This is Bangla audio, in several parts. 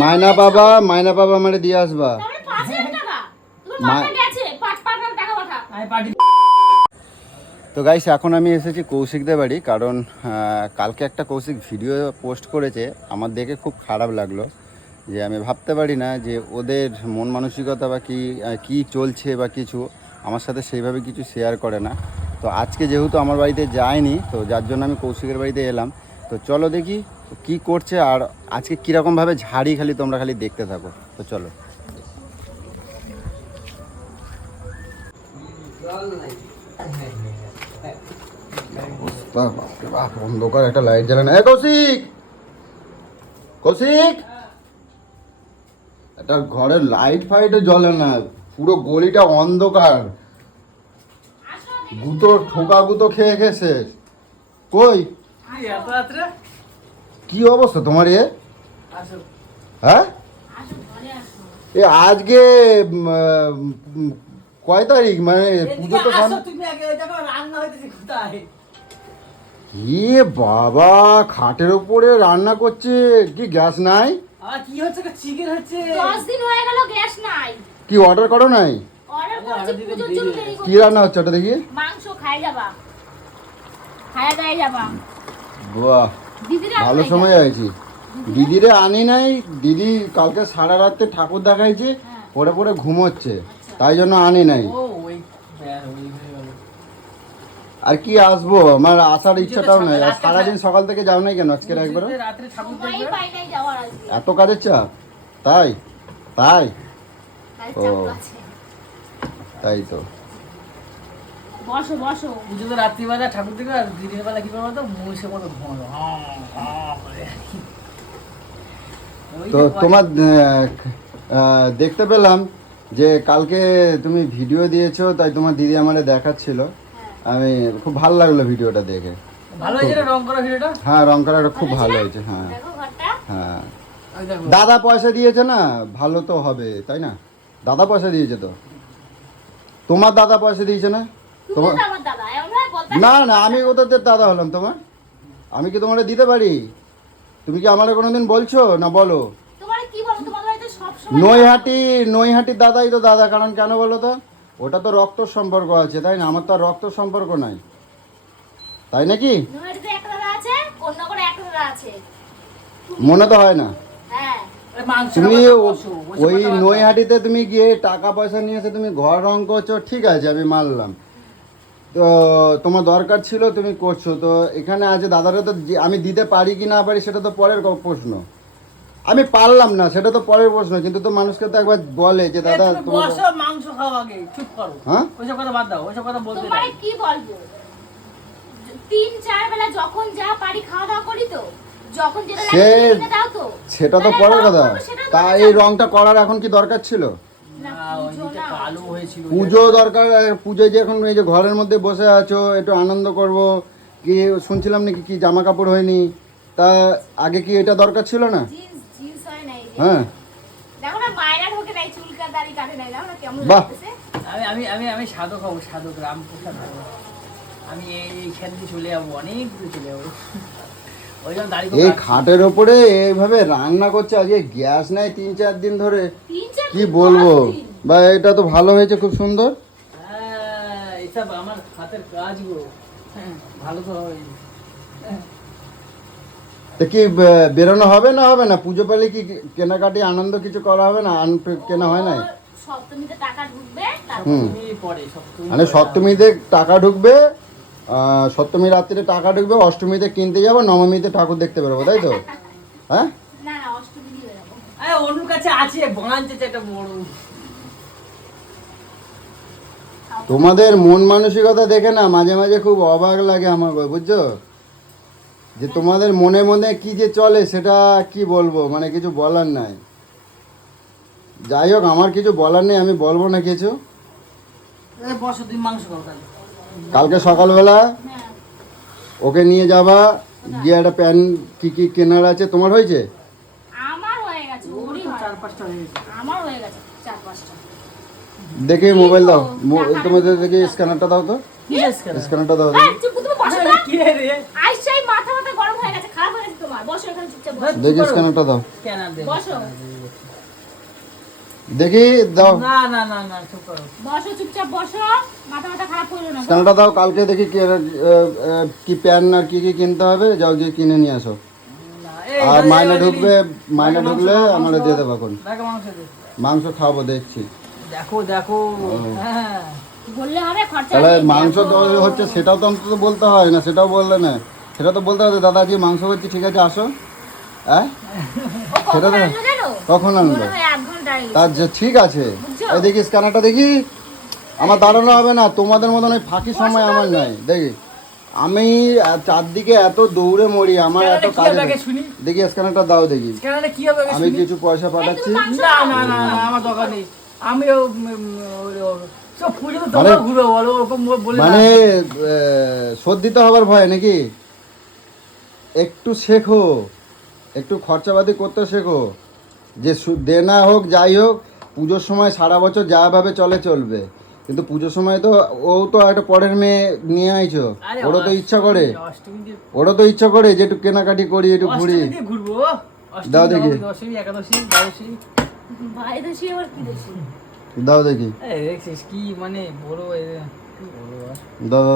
মায়না বাবা মায়না বাবা মানে দিয়ে আসবা। তো গাইস এখন আমি এসেছি কৌশিকদের বাড়ি কারণ কালকে একটা কৌশিক ভিডিও পোস্ট করেছে। আমার দেখে খুব খারাপ লাগল যে আমি ভাবতে পারি না যে ওদের মন মানসিকতা বা কি কি চলছে বা কিছু আমার সাথে সেইভাবে কিছু শেয়ার করে না। তো আজকে যেহেতু আমার বাড়িতে যায়নি তো যার জন্য আমি কৌশিকের বাড়িতে এলাম। তো চলো দেখি কি করছে আর আজকে কীরকমভাবে ঝাড়ি খালি তোমরা খালি দেখতে থাকো? তো চলো। বাপ, অন্ধকার একটা লাইট জ্বালে না। এ কৌশিক! কৌশিক! একটা ঘরের লাইট ফাইটে জ্বলে না। পুরো গলিটা অন্ধকার। গুতো ঠোকা গুতো খেয়ে খেয়েছে কই? এত রাত্রে? কি অবস্থা তোমার এ? হ্যাঁ? এ আজকে কয় তারিখ? মানে পুজো তো এ বাবা খাটের উপরে রান্না করছে। কি গ্যাস নাই? কি হচ্ছে চিকেন হচ্ছে। দশ দিন হয়ে গেল গ্যাস নাই। কি অর্ডার করো নাই? কি রান্না হচ্ছে ওটা দেখি? মাংস খাই যাবা। যায় যাবা। বাহ। ভালো সময় আইছি দিদিরে আনি নাই দিদি কালকে সারা রাত্রে ঠাকুর দেখাইছে হ্যাঁ। পরে পরে ঘুমোচ্ছে তাই জন্য আনি নাই। আর কি আসব? আমার আসার ইচ্ছাটাও নাই। আর সারাদিন সকাল থেকে যাও নাই কেন আজকে। একবার এত কাজের চাপ? তাই? তাই? ও। তাই তো। বসো বসো। পুজোতে রাত্রিবেলা ঠাকুর দেখবে আর দিনের বেলা কি করব তো মহিষের মতো তো তোমার দেখতে পেলাম যে কালকে তুমি ভিডিও দিয়েছ তাই তোমার দিদি আমারে দেখাচ্ছিল। হ্যাঁ। আমি খুব ভালো লাগল ভিডিওটা দেখে। ভালো হয়েছে রং করা ভিডিওটা? হ্যাঁ রং করাটা খুব ভালো হয়েছে হ্যাঁ। হ্যাঁ। দাদা পয়সা দিয়েছে না? ভালো তো হবে তাই না? দাদা পয়সা দিয়েছে তো? তোমার দাদা পয়সা দিয়েছে না? তোমার না না আমি কোথাতে দাদা হলাম তোমার? আমি কি তোমার দিতে পারি? তুমি কি আমার কোনোদিন বলছো? না বলো। তোমার কি বলো? তোমার বাড়িতে সব সময় নৈহাটি নৈহাটির দাদাই তো দাদা কারণ কেন বলো তো? ওটা তো রক্ত সম্পর্ক আছে তাই না? আমার তো আর রক্ত সম্পর্ক নাই। তাই নাকি? মনে তো হয় না। হ্যাঁ। তুমি ওই নৈহাটিতে তুমি গিয়ে টাকা পয়সা নিয়ে এসে তুমি ঘর রং করছ ঠিক আছে আমি মানলাম। তো তোমার দরকার ছিল তুমি করছ। তো এখানে আছে দাদারা তো আমি দিতে পারি কি না পারি সেটা তো পরের প্রশ্ন। আমি পারলাম না সেটা তো পরের প্রশ্ন কিন্তু তো মানুষকে তো একবার বলে যে দাদা তোমার বসো মাংস খাও আগে চুপ করো। হ্যাঁ? ওইসব কথা বাদ দাও ওইসব কথা বলতে তোমার কি বলব? তিন চার বেলা যখন যা পারি খাওয়া দাওয়া করি তো যখন যেটা লাগে সে- দাও তো। সেটা তো পরের কথা। তা এই। রংটা করার এখন কি দরকার ছিল? না, না। হয়েছিল পুজো দরকার পুজোয় যে এখন এই যে ঘরের মধ্যে বসে আছো একটু আনন্দ করব। কি শুনছিলাম নাকি কি জামা কাপড় হয়নি? তা আগে কি এটা দরকার ছিল না? হয় নাই যে। হ্যাঁ। দেখো না মায়েরা ঢোকে নাই চুলকা দাড়ি কাটে নাই দেখো না কেমন বাহ। আমি আমি আমি আমি সাধক হব সাধক রামপ্রসাদ হব। আমি এই এইখান দিয়ে চলে যাব অনেক দূরে চলে যাব। ওই জন্য দাড়ি এই খাটের ওপরে এইভাবে রান্না করছে আজকে গ্যাস নাই তিন চার দিন ধরে। তিন কি বলব। বা এটা তো ভালো হয়েছে খুব সুন্দর। হ্যাঁ এসব আমার হাতের কাজ গো। হ্যাঁ, ভালো তো তো কি বেরোনো হবে না হবে না? পুজো পেলে কি কেনাকাটি আনন্দ কিছু করা হবে না? আন কেনা হয় না সপ্তমীতে টাকা ঢুকবে হুম। সপ্তমী পরে সপ্তমী মানে সপ্তমীতে টাকা ঢুকবে সপ্তমী রাত্রিতে টাকা ঢুকবে অষ্টমীতে কিনতে যাব নবমীতে ঠাকুর দেখতে বেরোবো তাই তো? হ্যাঁ? অনুর কাছে আছে বাঁধছে একটা বড়। তোমাদের মন মানসিকতা দেখে না মাঝে মাঝে খুব অবাক লাগে আমার বুঝছ? যে তোমাদের মনে মনে কি যে চলে সেটা কি বলব? মানে কিছু বলার নাই। যাই হোক আমার কিছু বলার নেই আমি বলব না কিছু। এ, বসো তুমি মাংস খাও তাহলে কালকে সকালবেলা ওকে নিয়ে যাবা গিয়ে একটা প্যান কি কি কেনার আছে তোমার হয়েছে? আমার হয়ে গেছে ওরই চার পাঁচটা হয়ে গেছে। আমার হয়ে গেছে চার পাঁচটা দেখি মোবাইল দাও। তোমাদের দেখি স্ক্যানারটা দাও তো। স্ক্যানারটা দাও দেখি। চুপ, তুমি কি রে আইসাই মাথা মাথা গরম হয়ে গেছে খারাপ হয়ে গেছে তোমার। বসো এখানে চুপচাপ বসো। স্ক্যানারটা দাও। স্ক্যানার দে বসো। দেখি দাও। না না না না চুপ করো। বসো চুপচাপ বসো। মাথা মাথা খারাপ করো না। স্ক্যানারটা দাও কালকে দেখি কি প্যান আর কি কি কিনতে হবে যাও গিয়ে কিনে নিয়ে আসো। আর মাইনে ঢুকবে মাইনে ঢুকলে আমরা দিয়ে দেবো এখন। মাংস খাব দেখছি। দেখো দেখো। হ্যাঁ। বললে হবে খরচা তাহলে মাংস তো হচ্ছে সেটাও তো অন্তত বলতে হয় না সেটাও বললে না। সেটা তো বলতে হবে দাদা আজকে মাংস করছি ঠিক আছে আসো। হ্যাঁ সেটা তো-? কখন আগে। তার যে ঠিক আছে। এই দেখি স্ক্যানারটা দেখি। আমার দাঁড়ানো হবে না তোমাদের মতন ওই ফাঁকি সময় আমার নাই। দেখি। আমি চারদিকে এত দৌড়ে মরি আমার এত কাজ দেখি স্ক্যানারটা দাও দেখি। আমি কিছু পয়সা পাঠাচ্ছি। না না না না আমার দরকার নেই। আমিও তো মানে-। মানে আহ, সর্দিত হবার ভয় নাকি? একটু শেখো একটু খরচাবাদি করতে শেখো। যে দেনা হোক যাই হোক পুজোর সময় সারা বছর যাভাবে চলে চলবে। কিন্তু পুজোর সময় তো ও তো একটা পরের মেয়ে নিয়ে আইছো। ওরও তো ইচ্ছা করে। ওরা তো ইচ্ছা করে যে একটু কেনাকাটি করি একটু ঘুরি। দাও দেখি। ভাই দোষী আবার কি দোষী? দাও দেখি। এই দেখছিস কি মানে বড় দাও।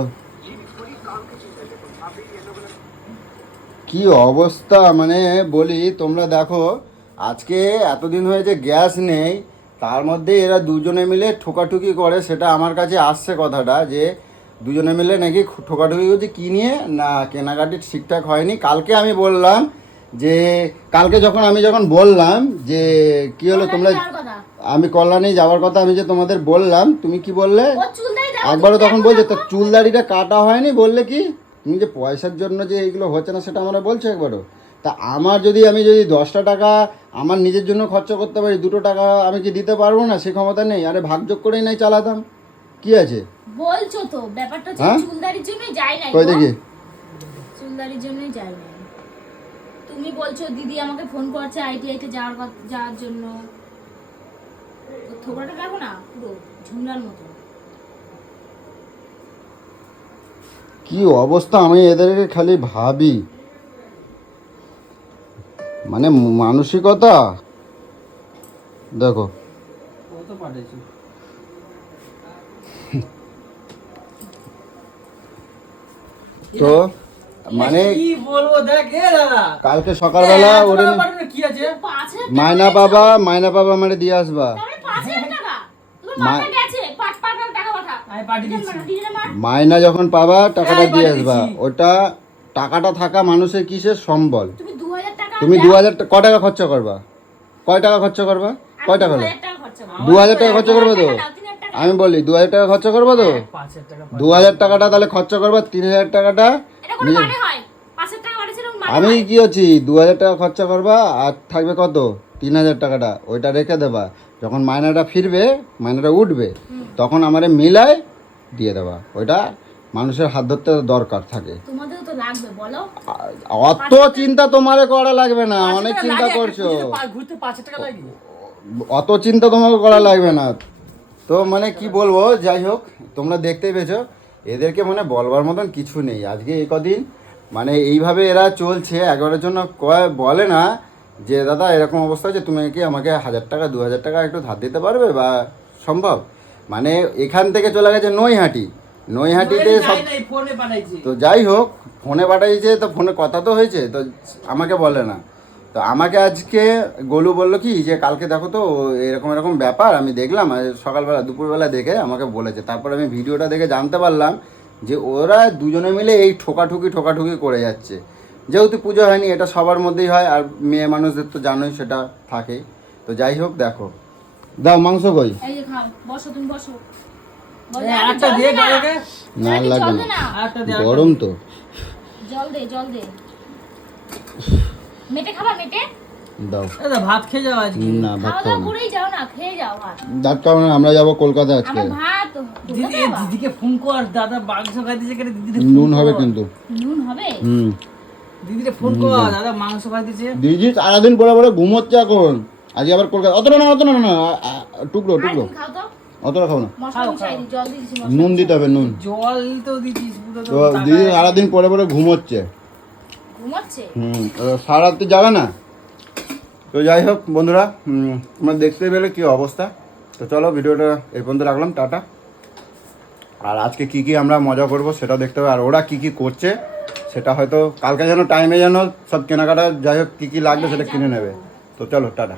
কি অবস্থা? মানে বলি তোমরা দেখো আজকে এতদিন হয়েছে গ্যাস নেই তার মধ্যে এরা দুজনে মিলে ঠোকাঠুকি করে সেটা আমার কাছে আসছে কথাটা যে দুজনে মিলে নাকি ঠোকাঠুকি করছে কি নিয়ে? না কেনাকাটি ঠিকঠাক হয়নি। কালকে আমি বললাম যে কালকে যখন আমি যখন বললাম যে কি হলো তোমরা। আমি কল্যাণে যাওয়ার কথা আমি যে তোমাদের বললাম তুমি কি বললে? একবারও তখন বলছে তো চুল দাড়িটা কাটা হয়নি? বললে কি? তুমি যে পয়সার জন্য যে এইগুলো হচ্ছে না সেটা আমরা বলছো একবারও? তা আমার যদি আমি যদি দশটা টাকা আমার নিজের জন্য খরচা করতে পারি দুটো টাকা আমি কি দিতে পারব না? সে ক্ষমতা নেই। আরে ভাগযোগ করেই নাই চালাতাম। কি আছে? বলছো তো ব্যাপারটা হ্যাঁ? চুলদারির জন্যই যাই নাই কই দেখি। চুলদারির জন্যই যাই নাই। তুমি বলছো দিদি আমাকে ফোন করছে আইটিআইতে যাওয়ার কথা যাওয়ার জন্য। তো থোবড়াটা দেখো না পুরো ঝুমলার মতো। কি অবস্থা? আমি এদেরকে খালি ভাবি। মানে মানসিকতা? দেখো। তো? মানে কি বলব দেখ এ দাদা। কালকে সকালবেলা ওরে কি আছে? মায়না পাবা মায়না পাবা মানে দিয়ে আসবা। মায়না যখন পাবা টাকাটা দিয়ে আসবা। ওটা টাকাটা থাকা মানুষের কিসের সম্বল? তুমি দু হাজার ক টাকা খরচা করবা? কয় টাকা খরচা করবা? কয় টাকা দু হলো? হাজার টাকা খরচা দু হাজার টাকা খরচা করবে তো? আমি বলি দু হাজার টাকা খরচা করবা তো? দু হাজার টাকাটা তাহলে খরচা করবা? তিন হাজার টাকাটা মানে হয়? পাঠিয়েছিল মানে আমি? কি হচ্ছি? দু হাজার টাকা খরচা করবা আর থাকবে কত? তিন হাজার টাকাটা। ওইটা রেখে দেবা। যখন মায়নাটা ফিরবে মায়নাটা উঠবে তখন আমারে মিলায় দিয়ে দেবা। ওইটা মানুষের হাত ধরতে দরকার থাকে। অত চিন্তা তোমারে করা লাগবে না। অনেক চিন্তা করছ। অত চিন্তা তোমাকে করা লাগবে না। তো মানে কি বলব? যাই হোক তোমরা দেখতেই পেয়েছ। এদেরকে মানে বলবার মতন কিছু নেই। আজকে এই কদিন মানে এইভাবে এরা চলছে একবারের জন্য কয় বলে না যে দাদা এরকম অবস্থা আছে তুমি কি আমাকে হাজার টাকা দু হাজার টাকা একটু ধার দিতে পারবে বা সম্ভব? মানে এখান থেকে চলে গেছে নৈহাটি। নৈহাটিতে সব তো যাই হোক ফোনে পাঠাইছে তো ফোনে কথা তো হয়েছে তো আমাকে বলে না। তো আমাকে আজকে গোলু বলল কি যে কালকে দেখো তো এরকম এরকম ব্যাপার আমি দেখলাম সকালবেলা দুপুরবেলা দেখে আমাকে বলেছে। তারপর আমি ভিডিওটা দেখে জানতে পারলাম যে ওরা দুজনে মিলে এই ঠোকাঠুকি ঠোকাঠুকি করে যাচ্ছে। যেহেতু পুজো হয়নি এটা সবার মধ্যেই হয় আর মেয়ে মানুষদের তো জানোই সেটা থাকে তো যাই হোক দেখো। দাও মাংস কই? না। লাগবে গরম তো। জল দে জল দে। মেটে খাবা মেটে? দাও। দাদা ভাত খেয়ে যাও আজকে। না ভাত খাও করেই যাও না খেয়ে যাও ভাত। আমরা যাব কলকাতা আজকে। আমার ভাত দিদি? দিদিকে ফোন কর দাদা মাংস খাইতেছে কেন দিদিকে নুন হবে কিন্তু। নুন হবে? হুম। দিদিকে ফোন কর দাদা মাংস খাইতেছে দিদি সারাদিন পরে পরে ঘুমোচ্ছে এখন। আজকে আবার কলকাতা অতটা না অতটা না টুকরো টুকরো। অতটা খাও না নুন দিতে হবে নুন। জল তো দিদি সারাদিন পরে পরে ঘুমোচ্ছে। ঘুমাচ্ছে? হুম তো সারা তো যাবে না। তো যাই হোক বন্ধুরা তোমরা দেখতে পেলে কি অবস্থা। তো চলো ভিডিওটা এই পর্যন্ত রাখলাম টাটা। আর আজকে কি কি আমরা মজা করব সেটা দেখতে হবে। আর ওরা কি কি করছে সেটা হয়তো কালকে যেন টাইমে যেন সব কেনাকাটা যাই হোক কী কী লাগবে সেটা কিনে নেবে। তো চলো টাটা।